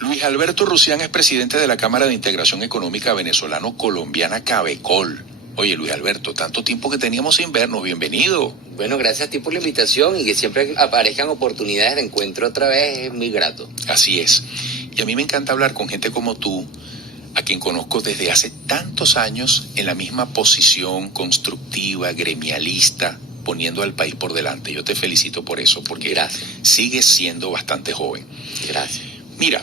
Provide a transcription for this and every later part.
Luis Alberto Rusián es presidente de la Cámara de Integración Económica Venezolano-Colombiana, Cabecol. Oye, Luis Alberto, tanto tiempo que teníamos sin vernos, bienvenido. Bueno, gracias a ti por la invitación y que siempre aparezcan oportunidades de encuentro otra vez, es muy grato. Así es. Y a mí me encanta hablar con gente como tú, a quien conozco desde hace tantos años en la misma posición constructiva, gremialista, poniendo al país por delante. Yo te felicito por eso, porque gracias. Sigues siendo bastante joven. Gracias. Mira,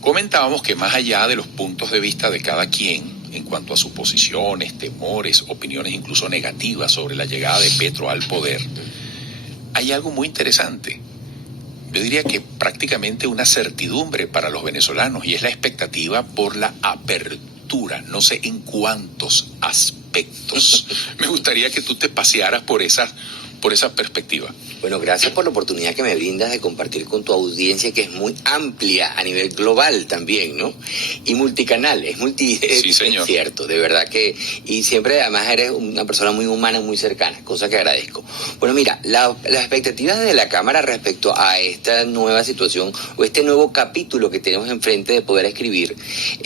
comentábamos que más allá de los puntos de vista de cada quien, en cuanto a sus posiciones, temores, opiniones incluso negativas sobre la llegada de Petro al poder, hay algo muy interesante. Yo diría que prácticamente una certidumbre para los venezolanos, y es la expectativa por la apertura, no sé en cuántos aspectos. Me gustaría que tú te pasearas por esa perspectiva. Bueno, gracias por la oportunidad que me brindas de compartir con tu audiencia, que es muy amplia a nivel global también, ¿no? Y multicanal, Sí, señor. Es cierto, de verdad que, y siempre además eres una persona muy humana, muy cercana, cosa que agradezco. Bueno, mira, las expectativas de la Cámara respecto a esta nueva situación o este nuevo capítulo que tenemos enfrente de poder escribir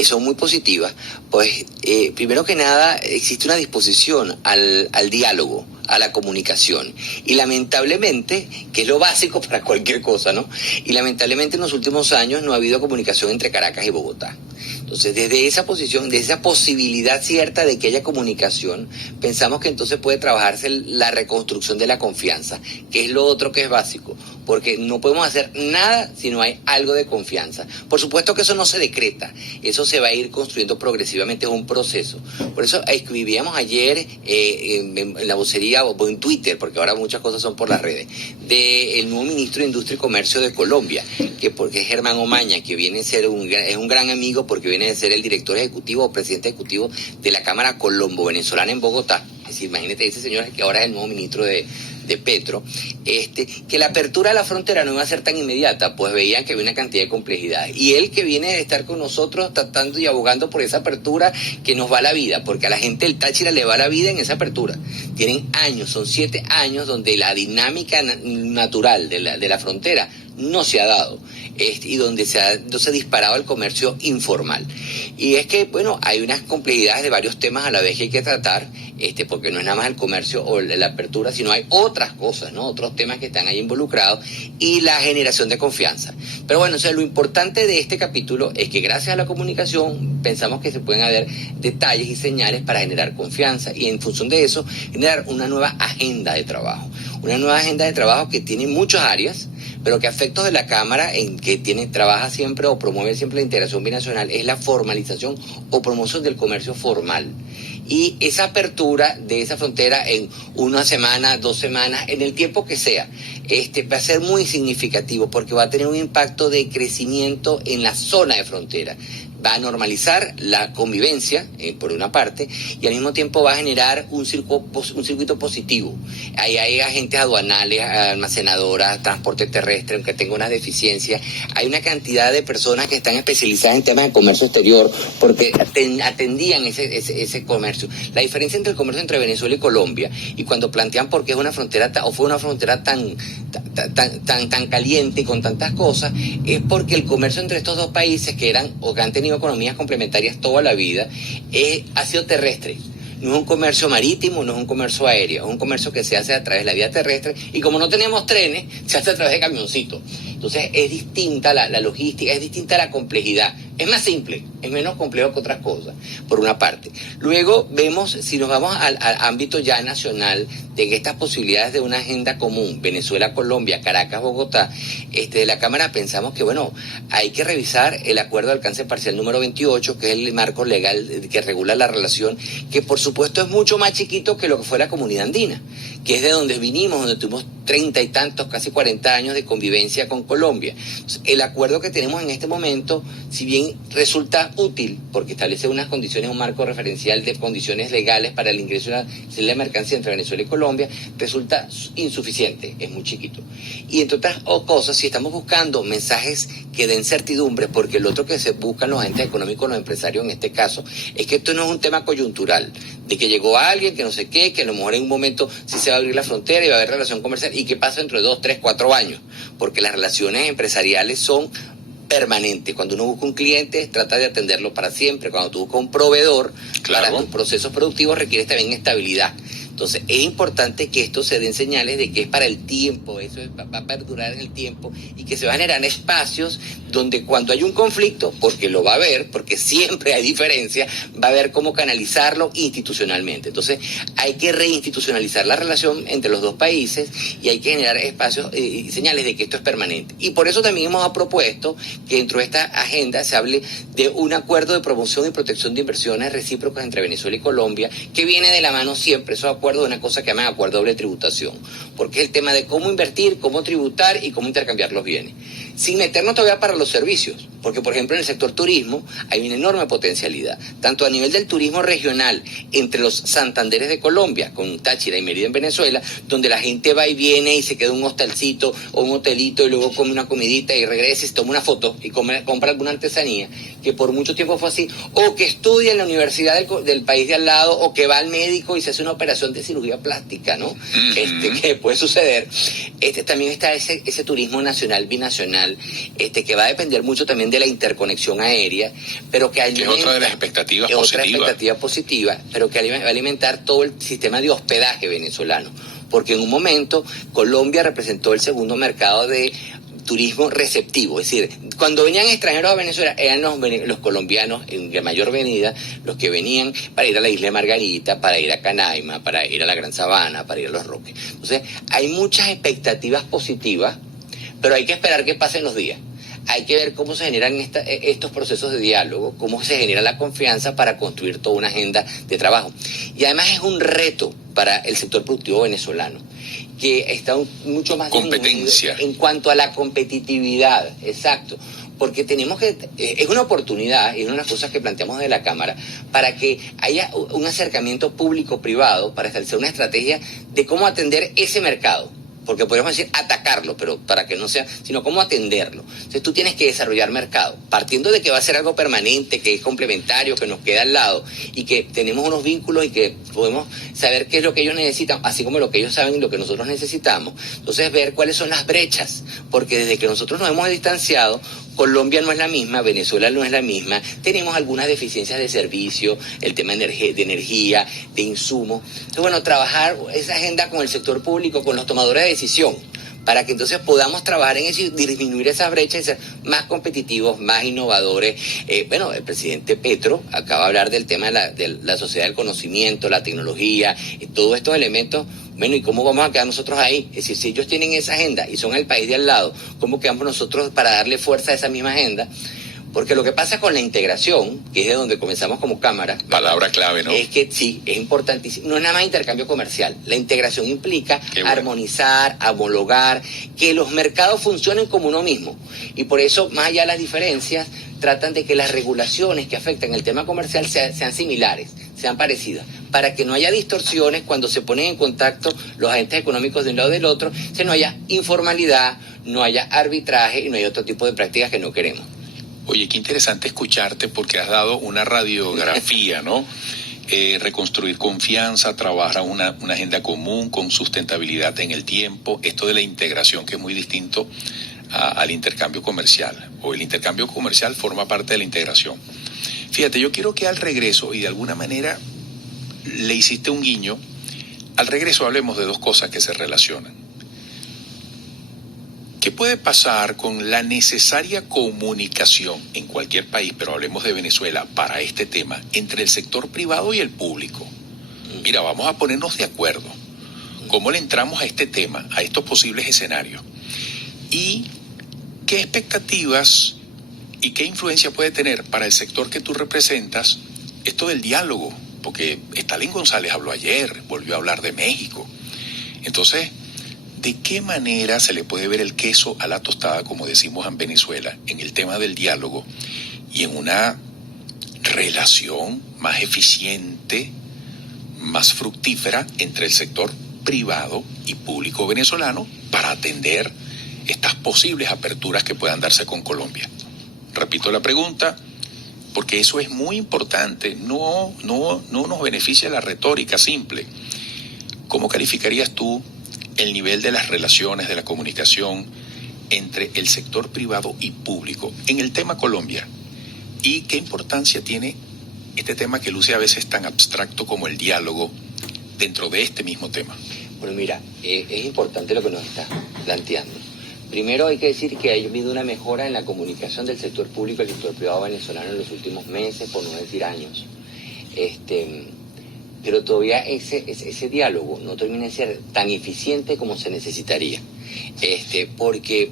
son muy positivas, pues primero que nada existe una disposición al diálogo, a la comunicación, y lamentablemente, que es lo básico para cualquier cosa, ¿no? Y lamentablemente en los últimos años no ha habido comunicación entre Caracas y Bogotá. Entonces, desde esa posición, de esa posibilidad cierta de que haya comunicación, pensamos que entonces puede trabajarse la reconstrucción de la confianza, que es lo otro que es básico, porque no podemos hacer nada si no hay algo de confianza. Por supuesto que eso no se decreta, eso se va a ir construyendo progresivamente, es un proceso. Por eso escribíamos ayer en la vocería o en Twitter, porque ahora muchas cosas son por las redes, del nuevo ministro de Industria y Comercio de Colombia, porque es Germán Omaña, que viene a ser es un gran amigo, porque viene a ser el director ejecutivo o presidente ejecutivo de la Cámara Colombo-Venezolana en Bogotá. Es decir, imagínate ese señor que ahora es el nuevo ministro de Petro, que la apertura de la frontera no iba a ser tan inmediata, pues veían que había una cantidad de complejidades. Y él, que viene de estar con nosotros tratando y abogando por esa apertura que nos va la vida, porque a la gente del Táchira le va la vida en esa apertura. Tienen años, son 7 años donde la dinámica natural de la frontera no se ha dado, y donde se ha disparado el comercio informal. Y es que, bueno, hay unas complejidades de varios temas a la vez que hay que tratar, porque no es nada más el comercio o la apertura, sino hay otras cosas, ¿no? Otros temas que están ahí involucrados, y la generación de confianza. Pero bueno, o sea, lo importante de este capítulo es que gracias a la comunicación pensamos que se pueden haber detalles y señales para generar confianza, y en función de eso generar una nueva agenda de trabajo. Una nueva agenda de trabajo que tiene muchas áreas, pero que a efectos de la Cámara, en que trabaja siempre o promueve siempre la integración binacional, es la formalización o promoción del comercio formal. Y esa apertura de esa frontera en 1 semana, 2 semanas, en el tiempo que sea, va a ser muy significativo, porque va a tener un impacto de crecimiento en la zona de frontera. Va a normalizar la convivencia, por una parte, y al mismo tiempo va a generar un circuito positivo. Ahí hay agentes aduanales, almacenadoras, transporte terrestre, aunque tenga unas deficiencias. Hay una cantidad de personas que están especializadas en temas de comercio exterior, porque atendían ese comercio. La diferencia entre el comercio entre Venezuela y Colombia, y cuando plantean por qué es una frontera, o fue una frontera tan caliente y con tantas cosas, es porque el comercio entre estos dos países, que han tenido economías complementarias toda la vida, ha sido terrestre. No es un comercio marítimo, no es un comercio aéreo, es un comercio que se hace a través de la vía terrestre, y como no tenemos trenes, se hace a través de camioncitos. Entonces es distinta la logística, es distinta la complejidad. Es más simple, es menos complejo que otras cosas, por una parte. Luego vemos, si nos vamos al ámbito ya nacional, de estas posibilidades de una agenda común, Venezuela, Colombia, Caracas, Bogotá, de la Cámara pensamos que, bueno, hay que revisar el acuerdo de alcance parcial número 28, que es el marco legal que regula la relación, que por supuesto es mucho más chiquito que lo que fue la Comunidad Andina, que es de donde vinimos, donde tuvimos 30 y tantos, casi 40 años de convivencia con Colombia. Entonces, el acuerdo que tenemos en este momento, si bien resulta útil, porque establece unas condiciones, un marco referencial de condiciones legales para el ingreso de la mercancía entre Venezuela y Colombia, resulta insuficiente, es muy chiquito. Y entre otras cosas, si estamos buscando mensajes que den certidumbre, porque lo otro que se buscan los agentes económicos, los empresarios en este caso, es que esto no es un tema coyuntural, de que llegó alguien, que no sé qué, que a lo mejor en un momento sí se va a abrir la frontera y va a haber relación comercial, y qué pasa dentro de 2, 3, 4 años, porque las relaciones empresariales son permanente. Cuando uno busca un cliente, trata de atenderlo para siempre. Cuando tú buscas un proveedor, claro, para tus procesos productivos requieres también estabilidad. Entonces, es importante que esto se den señales de que es para el tiempo, eso va a perdurar en el tiempo y que se van a generar espacios donde cuando hay un conflicto, porque lo va a haber, porque siempre hay diferencia, va a haber cómo canalizarlo institucionalmente. Entonces, hay que reinstitucionalizar la relación entre los dos países y hay que generar espacios y señales de que esto es permanente. Y por eso también hemos propuesto que dentro de esta agenda se hable de un acuerdo de promoción y protección de inversiones recíprocas entre Venezuela y Colombia, que viene de la mano siempre, esos acuerdos de una cosa que llaman acuerdo de doble tributación, porque es el tema de cómo invertir, cómo tributar y cómo intercambiar los bienes. Sin meternos todavía para los servicios, porque por ejemplo en el sector turismo hay una enorme potencialidad, tanto a nivel del turismo regional entre los Santanderes de Colombia, con Táchira y Mérida en Venezuela, donde la gente va y viene y se queda en un hostelcito o un hotelito y luego come una comidita y regresa y se toma una foto y compra alguna artesanía, que por mucho tiempo fue así, o que estudia en la universidad del país de al lado, o que va al médico y se hace una operación de cirugía plástica, ¿no? Que puede suceder. También está ese turismo nacional, binacional, que va a depender mucho también de la interconexión aérea, pero que es otra de las expectativas positivas. Otra expectativa positiva, pero que va a alimentar todo el sistema de hospedaje venezolano, porque en un momento Colombia representó el segundo mercado de turismo receptivo, es decir, cuando venían extranjeros a Venezuela eran los colombianos en la mayor venida los que venían para ir a la isla de Margarita, para ir a Canaima, para ir a la Gran Sabana, para ir a Los Roques. Entonces hay muchas expectativas positivas, pero hay que esperar que pasen los días. Hay que ver cómo se generan estos procesos de diálogo, cómo se genera la confianza para construir toda una agenda de trabajo. Y además es un reto para el sector productivo venezolano, que está mucho más competencia en cuanto a la competitividad, exacto, porque tenemos que, es una oportunidad, y es una de las cosas que planteamos de la Cámara, para que haya un acercamiento público-privado para establecer una estrategia de cómo atender ese mercado. Porque podríamos decir atacarlo, pero para que no sea, sino cómo atenderlo. Entonces tú tienes que desarrollar mercado, partiendo de que va a ser algo permanente, que es complementario, que nos queda al lado, y que tenemos unos vínculos y que podemos saber qué es lo que ellos necesitan, así como lo que ellos saben y lo que nosotros necesitamos. Entonces ver cuáles son las brechas, porque desde que nosotros nos hemos distanciado, Colombia no es la misma, Venezuela no es la misma, tenemos algunas deficiencias de servicio, el tema de energía, de insumos. Entonces, bueno, trabajar esa agenda con el sector público, con los tomadores de decisión, para que entonces podamos trabajar en eso y disminuir esas brechas y ser más competitivos, más innovadores. El presidente Petro acaba de hablar del tema de la sociedad del conocimiento, la tecnología, y todos estos elementos. Bueno, ¿y cómo vamos a quedar nosotros ahí? Es decir, si ellos tienen esa agenda y son el país de al lado, ¿cómo quedamos nosotros para darle fuerza a esa misma agenda? Porque lo que pasa con la integración, que es de donde comenzamos como Cámara... Palabra clave, ¿no? Es que sí, es importantísimo. No es nada más intercambio comercial. La integración implica armonizar, homologar, que los mercados funcionen como uno mismo. Y por eso, más allá de las diferencias, tratan de que las regulaciones que afectan el tema comercial sean similares, sean parecidas, para que no haya distorsiones cuando se ponen en contacto los agentes económicos de un lado y del otro, que no haya informalidad, no haya arbitraje y no haya otro tipo de prácticas que no queremos. Oye, qué interesante escucharte porque has dado una radiografía, ¿no? Reconstruir confianza, trabajar una agenda común con sustentabilidad en el tiempo, esto de la integración que es muy distinto al intercambio comercial, o el intercambio comercial forma parte de la integración. Fíjate, yo quiero que al regreso, y de alguna manera le hiciste un guiño, al regreso hablemos de dos cosas que se relacionan. ¿Qué puede pasar con la necesaria comunicación en cualquier país, pero hablemos de Venezuela, para este tema, entre el sector privado y el público? Mira, vamos a ponernos de acuerdo. ¿Cómo le entramos a este tema, a estos posibles escenarios? ¿Y qué expectativas y qué influencia puede tener para el sector que tú representas esto del diálogo? Porque Stalin González habló ayer, volvió a hablar de México. Entonces, ¿de qué manera se le puede ver el queso a la tostada, como decimos en Venezuela, en el tema del diálogo y en una relación más eficiente, más fructífera entre el sector privado y público venezolano para atender estas posibles aperturas que puedan darse con Colombia? Repito la pregunta, porque eso es muy importante, no nos beneficia la retórica simple. ¿Cómo calificarías tú el nivel de las relaciones, de la comunicación entre el sector privado y público en el tema Colombia? ¿Y qué importancia tiene este tema que luce a veces tan abstracto como el diálogo dentro de este mismo tema? Bueno, mira, es importante lo que nos está planteando. Primero hay que decir que ha habido una mejora en la comunicación del sector público y el sector privado venezolano en los últimos meses, por no decir años. Pero todavía ese diálogo no termina de ser tan eficiente como se necesitaría. Porque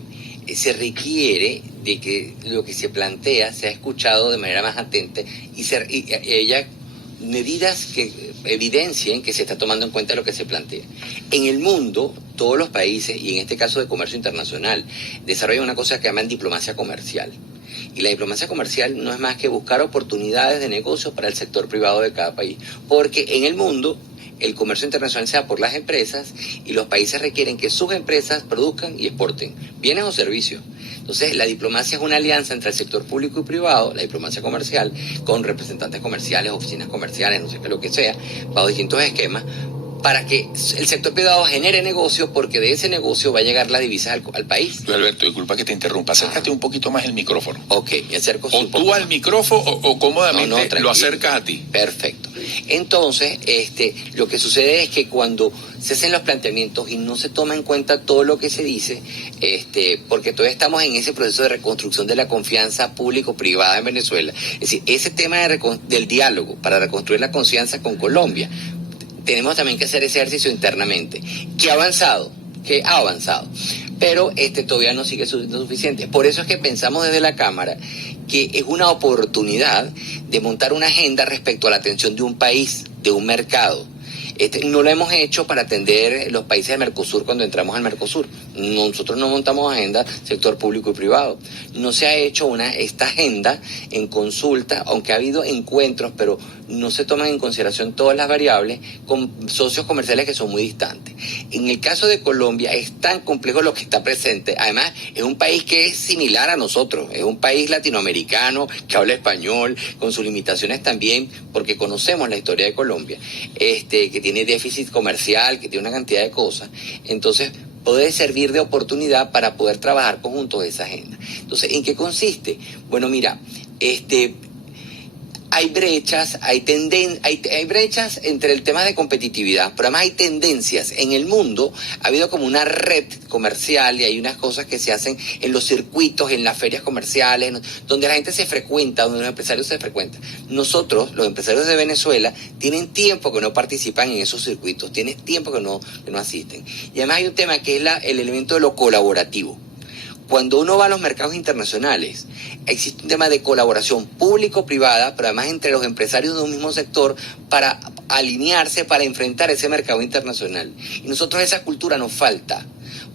se requiere de que lo que se plantea sea escuchado de manera más atenta y haya medidas que evidencien que se está tomando en cuenta lo que se plantea. En el mundo, todos los países, y en este caso de comercio internacional, desarrollan una cosa que llaman diplomacia comercial. Y la diplomacia comercial no es más que buscar oportunidades de negocio para el sector privado de cada país. Porque en el mundo, el comercio internacional se da por las empresas y los países requieren que sus empresas produzcan y exporten bienes o servicios. Entonces, la diplomacia es una alianza entre el sector público y privado, la diplomacia comercial, con representantes comerciales, oficinas comerciales, no sé qué lo que sea, bajo distintos esquemas, para que el sector privado genere negocio, porque de ese negocio va a llegar la divisa al país. Luis Alberto, disculpa que te interrumpa, acércate un poquito más el micrófono. Ok, me acerco. O tú al micrófono o cómodamente lo acercas a ti. Perfecto. Entonces, lo que sucede es que cuando se hacen los planteamientos y no se toma en cuenta todo lo que se dice, porque todavía estamos en ese proceso de reconstrucción de la confianza público-privada en Venezuela. Es decir, ese tema del diálogo para reconstruir la confianza con Colombia, tenemos también que hacer ese ejercicio internamente, que ha avanzado, pero todavía no sigue siendo suficiente. Por eso es que pensamos desde la Cámara que es una oportunidad de montar una agenda respecto a la atención de un país, de un mercado. No lo hemos hecho para atender los países de Mercosur cuando entramos al Mercosur. Nosotros no montamos agenda sector público y privado. No se ha hecho esta agenda en consulta, aunque ha habido encuentros, pero no se toman en consideración todas las variables con socios comerciales que son muy distantes. En el caso de Colombia es tan complejo lo que está presente. Además, es un país que es similar a nosotros. Es un país latinoamericano que habla español, con sus limitaciones también, porque conocemos la historia de Colombia, que tiene déficit comercial, que tiene una cantidad de cosas. Entonces, puede servir de oportunidad para poder trabajar conjuntos de esa agenda. Entonces, ¿en qué consiste? Bueno, mira, hay brechas, hay brechas entre el tema de competitividad, pero además hay tendencias. En el mundo ha habido como una red comercial y hay unas cosas que se hacen en los circuitos, en las ferias comerciales, donde la gente se frecuenta, donde los empresarios se frecuentan. Nosotros, los empresarios de Venezuela, tienen tiempo que no participan en esos circuitos, tienen tiempo que no asisten. Y además hay un tema que es el elemento de lo colaborativo. Cuando uno va a los mercados internacionales, existe un tema de colaboración público-privada, pero además entre los empresarios de un mismo sector para alinearse, para enfrentar ese mercado internacional. Y nosotros esa cultura nos falta,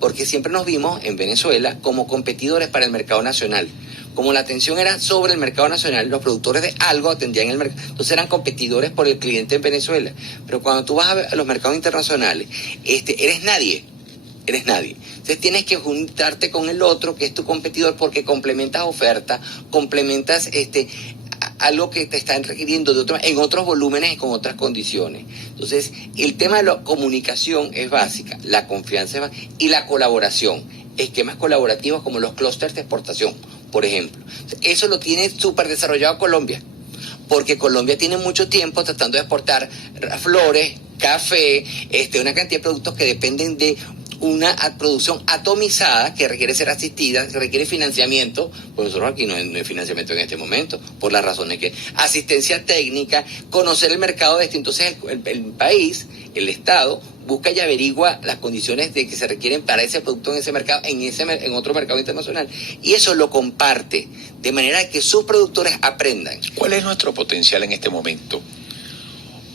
porque siempre nos vimos en Venezuela como competidores para el mercado nacional. Como la atención era sobre el mercado nacional, los productores de algo atendían el mercado. Entonces eran competidores por el cliente en Venezuela. Pero cuando tú vas a los mercados internacionales, eres nadie. Entonces tienes que juntarte con el otro que es tu competidor porque complementas oferta, complementas algo que te están requiriendo en otros volúmenes y con otras condiciones. Entonces el tema de la comunicación es básica, la confianza es básica y la colaboración, esquemas colaborativos como los clústeres de exportación, por ejemplo. Eso lo tiene súper desarrollado Colombia, porque Colombia tiene mucho tiempo tratando de exportar flores, café, una cantidad de productos que dependen de una producción atomizada que requiere ser asistida, que requiere financiamiento, pues nosotros aquí no hay financiamiento en este momento, por las razones que asistencia técnica, conocer el mercado de entonces el país, el Estado, busca y averigua las condiciones de que se requieren para ese producto en ese mercado, en otro mercado internacional, y eso lo comparte, de manera que sus productores aprendan. ¿Cuál es nuestro potencial en este momento?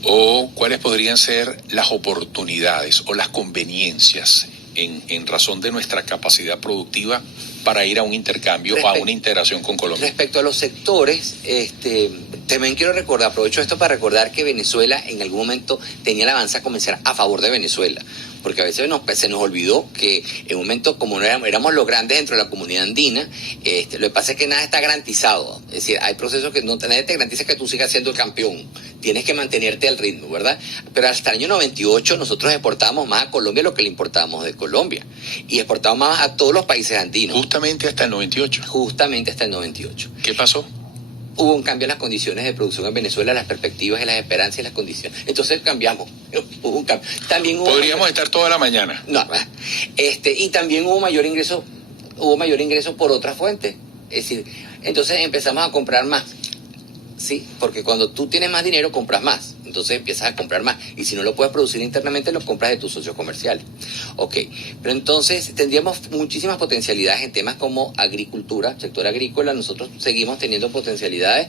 ¿O cuáles podrían ser las oportunidades o las conveniencias en razón de nuestra capacidad productiva para ir a un intercambio o a una integración con Colombia? Respecto a los sectores, también quiero aprovecho esto para recordar que Venezuela en algún momento tenía la balanza comercial a favor de Venezuela, porque a veces se nos olvidó que en un momento, como no éramos los grandes dentro de la comunidad andina, lo que pasa es que nada está garantizado. Es decir, hay procesos que nadie te garantiza que tú sigas siendo el campeón. Tienes que mantenerte al ritmo, ¿verdad? Pero hasta el año 98 nosotros exportábamos más a Colombia de lo que le importábamos de Colombia. Y exportábamos más a todos los países andinos. Justamente hasta el 98. Justamente hasta el 98. ¿Qué pasó? Hubo un cambio en las condiciones de producción en Venezuela, las perspectivas y las esperanzas y las condiciones. Entonces cambiamos. Hubo un cambio. También podríamos estar toda la mañana. No, y también hubo mayor ingreso por otras fuentes. Es decir, entonces empezamos a comprar más. Sí, porque cuando tú tienes más dinero compras más, entonces empiezas a comprar más, y si no lo puedes producir internamente lo compras de tus socios comerciales. Ok, pero entonces tendríamos muchísimas potencialidades en temas como agricultura, sector agrícola. Nosotros seguimos teniendo potencialidades,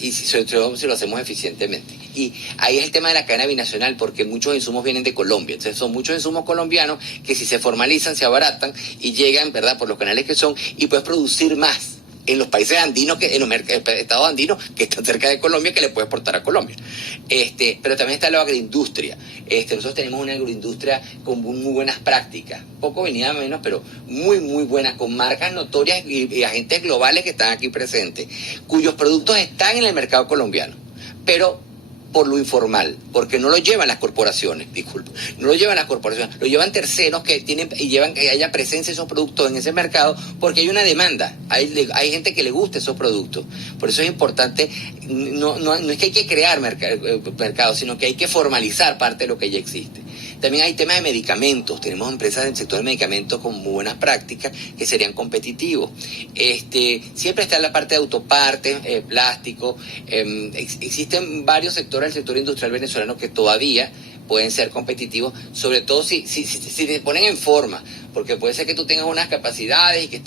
y sobre todo si lo hacemos eficientemente. Y ahí es el tema de la cadena binacional, porque muchos insumos vienen de Colombia, entonces son muchos insumos colombianos que si se formalizan se abaratan y llegan, ¿verdad?, por los canales que son, y puedes producir más en los países andinos, en los estados andinos que están cerca de Colombia, que le puede exportar a Colombia. Pero también está la agroindustria. Nosotros tenemos una agroindustria con muy buenas prácticas, poco venida menos, pero muy buena, con marcas notorias y agentes globales que están aquí presentes, cuyos productos están en el mercado colombiano, pero por lo informal, porque no lo llevan las corporaciones, no lo llevan las corporaciones, lo llevan terceros que tienen y llevan que haya presencia de esos productos en ese mercado, porque hay una demanda, hay gente que le gusta esos productos. Por eso es importante, no es que hay que crear mercados, sino que hay que formalizar parte de lo que ya existe. También hay temas de medicamentos. Tenemos empresas del sector de medicamentos con muy buenas prácticas que serían competitivos. Siempre está la parte de autopartes, plástico. Existen varios sectores del sector industrial venezolano que todavía pueden ser competitivos, sobre todo si te ponen en forma, porque puede ser que tú tengas unas capacidades y que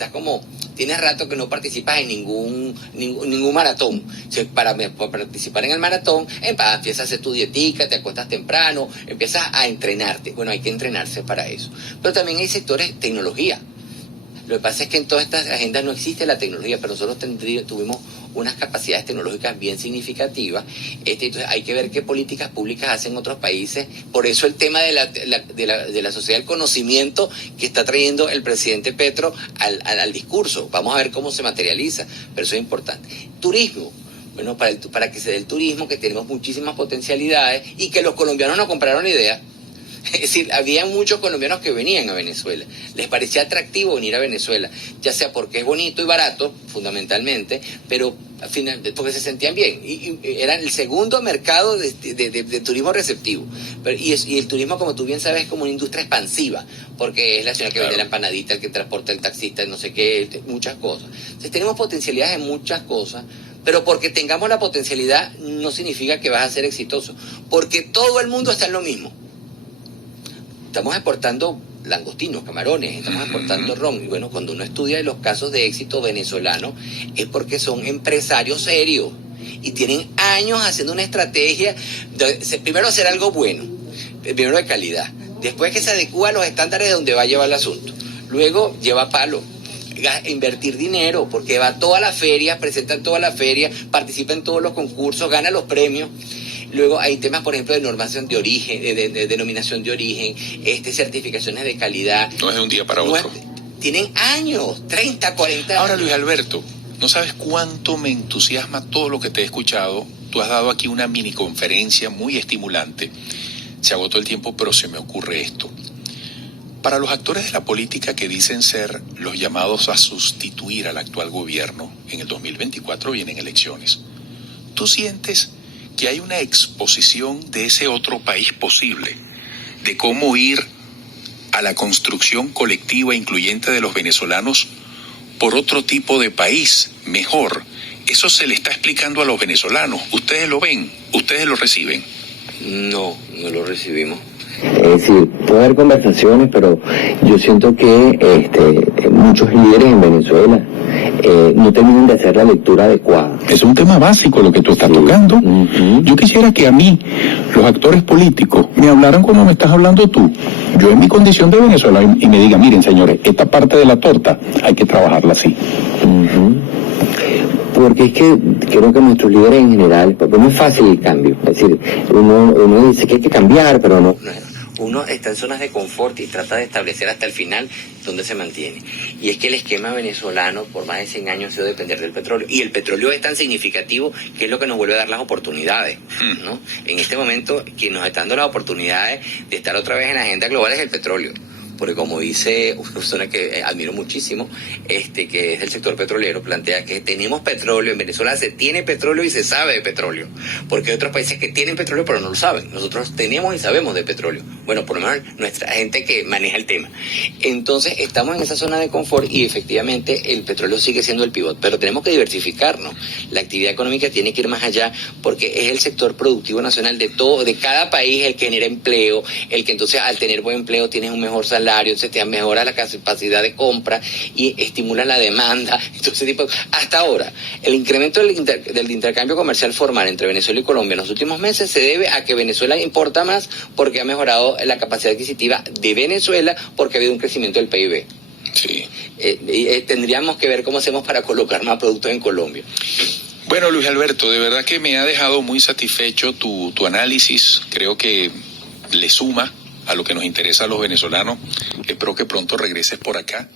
tienes rato que no participas en ningún maratón. O sea, para participar en el maratón, empiezas a hacer tu dietica, te acuestas temprano, empiezas a entrenarte. Bueno, hay que entrenarse para eso. Pero también hay sectores tecnología. Lo que pasa es que en todas estas agendas no existe la tecnología, pero nosotros tuvimos unas capacidades tecnológicas bien significativas. Entonces hay que ver qué políticas públicas hacen otros países. Por eso el tema de la sociedad del conocimiento que está trayendo el presidente Petro al discurso. Vamos a ver cómo se materializa, pero eso es importante. Turismo. Bueno, para que se dé el turismo, que tenemos muchísimas potencialidades y que los colombianos no compraron la idea. Es decir, había muchos colombianos que venían a Venezuela, les parecía atractivo venir a Venezuela, ya sea porque es bonito y barato, fundamentalmente, pero al final porque se sentían bien, y era el segundo mercado de turismo receptivo. Y el turismo, como tú bien sabes, es como una industria expansiva, porque es la señora que vende la empanadita, el que transporta el taxista, no sé qué, muchas cosas. Entonces tenemos potencialidades en muchas cosas, pero porque tengamos la potencialidad no significa que vas a ser exitoso, porque todo el mundo está en lo mismo. Estamos exportando langostinos, camarones, estamos exportando ron. Y bueno, cuando uno estudia los casos de éxito venezolano, es porque son empresarios serios y tienen años haciendo una estrategia de primero hacer algo bueno, primero de calidad, después que se adecúa a los estándares de donde va a llevar el asunto, luego lleva palo, invertir dinero, porque va a todas las ferias, presenta en todas las ferias, participa en todos los concursos, gana los premios. Luego hay temas, por ejemplo, de normación de origen, de denominación de origen, certificaciones de calidad. No es de un día para otro. Tienen años, 30, 40 años. Ahora, Luis Alberto, no sabes cuánto me entusiasma todo lo que te he escuchado. Tú has dado aquí una mini conferencia muy estimulante. Se agotó el tiempo, pero se me ocurre esto. Para los actores de la política que dicen ser los llamados a sustituir al actual gobierno, en el 2024 vienen elecciones. ¿Tú sientes que hay una exposición de ese otro país posible, de cómo ir a la construcción colectiva e incluyente de los venezolanos por otro tipo de país mejor? Eso se le está explicando a los venezolanos. ¿Ustedes lo ven? ¿Ustedes lo reciben? No lo recibimos. Es decir, puede haber conversaciones, pero yo siento que muchos líderes en Venezuela no terminan de hacer la lectura adecuada. Es un tema básico lo que tú estás tocando. Yo quisiera que a mí, los actores políticos, me hablaran como me estás hablando tú. Yo en mi condición de venezolano y me digan, miren señores, esta parte de la torta hay que trabajarla así. Porque es que creo que nuestros líderes en general, porque no es fácil el cambio. Es decir, uno dice que hay que cambiar, pero no. uno está en zonas de confort y trata de establecer hasta el final dónde se mantiene. Y es que el esquema venezolano por más de 100 años ha sido depender del petróleo. Y el petróleo es tan significativo que es lo que nos vuelve a dar las oportunidades, ¿no? En este momento, quien nos está dando las oportunidades de estar otra vez en la agenda global es el petróleo. Porque como dice una persona que admiro muchísimo, que es del sector petrolero, plantea que tenemos petróleo, en Venezuela se tiene petróleo y se sabe de petróleo, porque hay otros países que tienen petróleo pero no lo saben. Nosotros tenemos y sabemos de petróleo, bueno, por lo menos nuestra gente que maneja el tema. Entonces estamos en esa zona de confort y efectivamente el petróleo sigue siendo el pivot, pero tenemos que diversificarnos. La actividad económica tiene que ir más allá, porque es el sector productivo nacional de todo, de cada país, el que genera empleo, el que entonces al tener buen empleo tienes un mejor salario, se te mejora la capacidad de compra y estimula la demanda. Entonces, hasta ahora, el incremento del intercambio comercial formal entre Venezuela y Colombia en los últimos meses se debe a que Venezuela importa más porque ha mejorado la capacidad adquisitiva de Venezuela porque ha habido un crecimiento del PIB. Sí. Tendríamos que ver cómo hacemos para colocar más productos en Colombia. Bueno, Luis Alberto, de verdad que me ha dejado muy satisfecho tu análisis. Creo que le suma a lo que nos interesa a los venezolanos. Espero que pronto regreses por acá